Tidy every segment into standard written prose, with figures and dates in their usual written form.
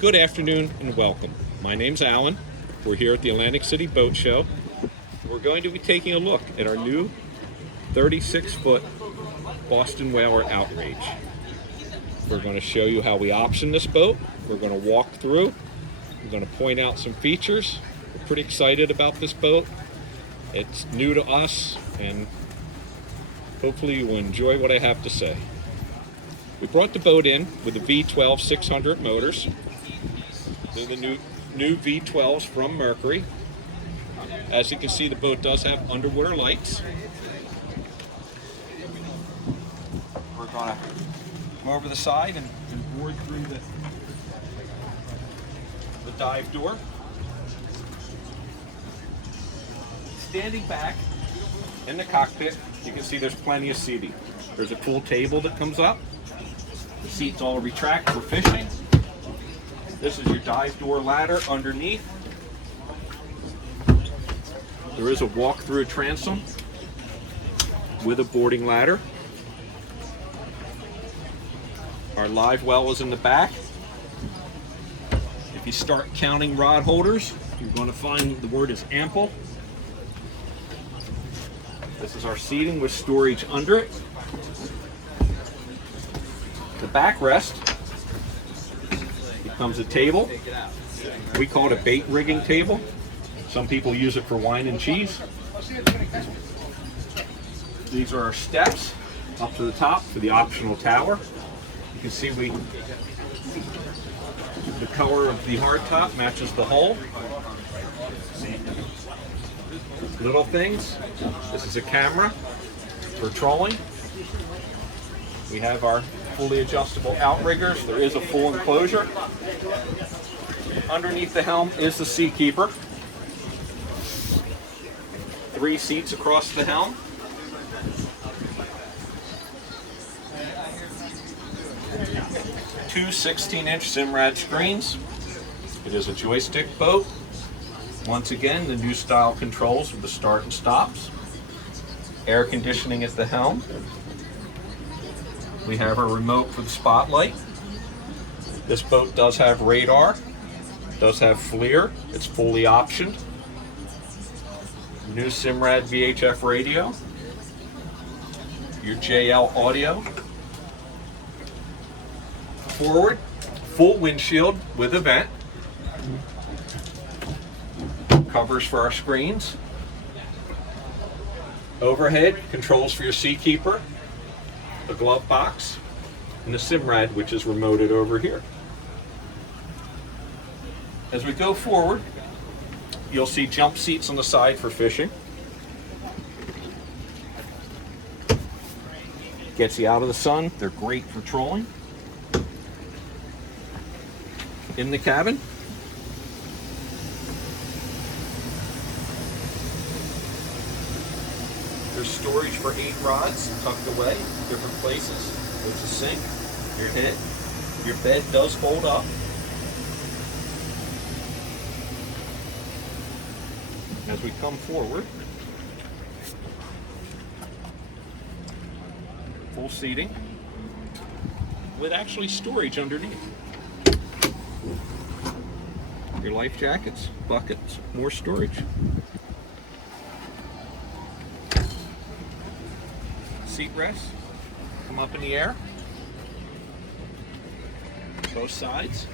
Good afternoon and welcome. My name's Alan. We're here at the Atlantic City Boat Show. We're going to be taking a look at our new 36-foot Boston Whaler Outrage. We're going to show you how we option this boat. We're going to walk through. We're going to point out some features. We're pretty excited about this boat. It's new to us, and hopefully you will enjoy what I have to say. We brought the boat in with the V12 600 motors. They're the new V12s from Mercury. As you can see, the boat does have underwater lights. We're going to go over the side and board through the dive door. Standing back in the cockpit, you can see there's plenty of seating. There's a pool table that comes up. The seats all retract for fishing. This is your dive door ladder underneath. There is a walk-through transom with a boarding ladder. Our live well is in the back. If you start counting rod holders, you're going to find the word is ample. This is our seating with storage under it. The backrest becomes a table. We call it a bait rigging table. Some people use it for wine and cheese. These are our steps up to the top for the optional tower. You can see the color of the hardtop matches the hull. Little things. This is a camera for trolling. We have our fully adjustable outriggers. There is a full enclosure. Underneath the helm is the SeaKeeper. 3 seats across the helm. Two 16-inch Simrad screens. It is a joystick boat. Once again, the new style controls with the start and stops. Air conditioning at the helm. We have our remote for the spotlight. This boat does have radar, does have FLIR, it's fully optioned. New Simrad VHF radio, your JL audio. Forward, full windshield with a vent. Covers for our screens. Overhead, controls for your SeaKeeper, a glove box, and the Simrad, which is remoted over here. As we go forward, you'll see jump seats on the side for fishing. Gets you out of the sun. They're great for trolling. In the cabin, there's storage for 8 rods tucked away, different places. There's a sink, your head, your bed does fold up. As we come forward, full seating with actually storage underneath. Your life jackets, buckets, more storage. Seat rests come up in the air, both sides.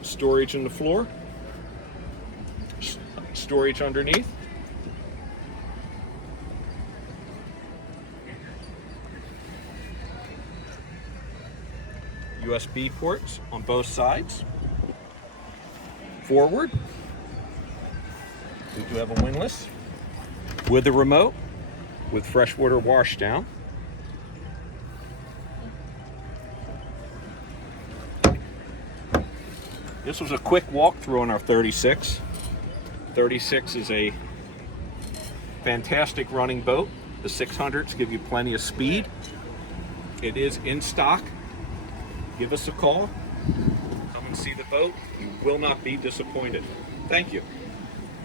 Storage in the floor, storage underneath. USB ports on both sides. Forward, we do have a windlass with a remote with freshwater washdown. This was a quick walkthrough on our 36. 36 is a fantastic running boat. The 600s give you plenty of speed. It is in stock. Give us a call. Come and see the boat. You will not be disappointed. Thank you.